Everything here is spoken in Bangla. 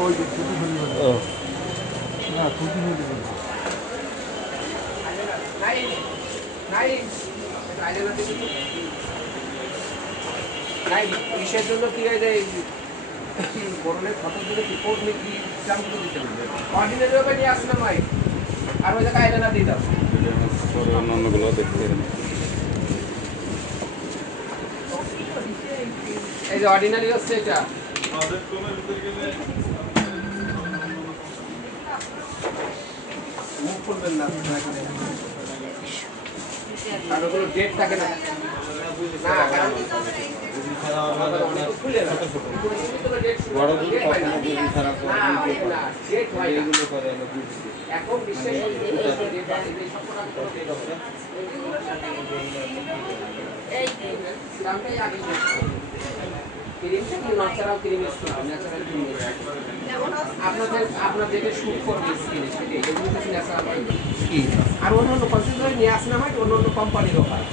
ওই যে ছুটি হলি না ছুটি হলি নাই নাই নাই কিসের জন্য কি হয় যে করোনার ফটো দিলে রিপোর্ট নিয়ে কি এক্সাম করে দিতে হবে কোঅর্ডিনেটর কে নিয়ে আসলে ভাই আর ওই জায়গায় আইডেন্টি দিয়ে দাও পরে অন্যগুলো দেখতে এই যে অর্ডিনারি হচ্ছে এটা আমাদের কোণের ভিতর গেলে মুখ করবেন না আর ওগুলো ডেট থাকে না না কারণ খুলে না বড় দুধ কখনো দুধ ছাড়া করে না ডেট হয় এগুলো করে না এখন বিশেষ ডেট আছে এই সব কোনো ডেট হবে এই দামটাই আগে ক্রিমটা কি ন্যাচারাল ক্রিম ন্যাচারাল ক্রিম আপনাদের যেটা শুট করবে স্কিনে সেটা এগুলো তো ন্যাচারাল হয় আর অন্য কনসিস্টেন্সি নিয়ে আসলে হয় অন্য কোম্পানিরও হয়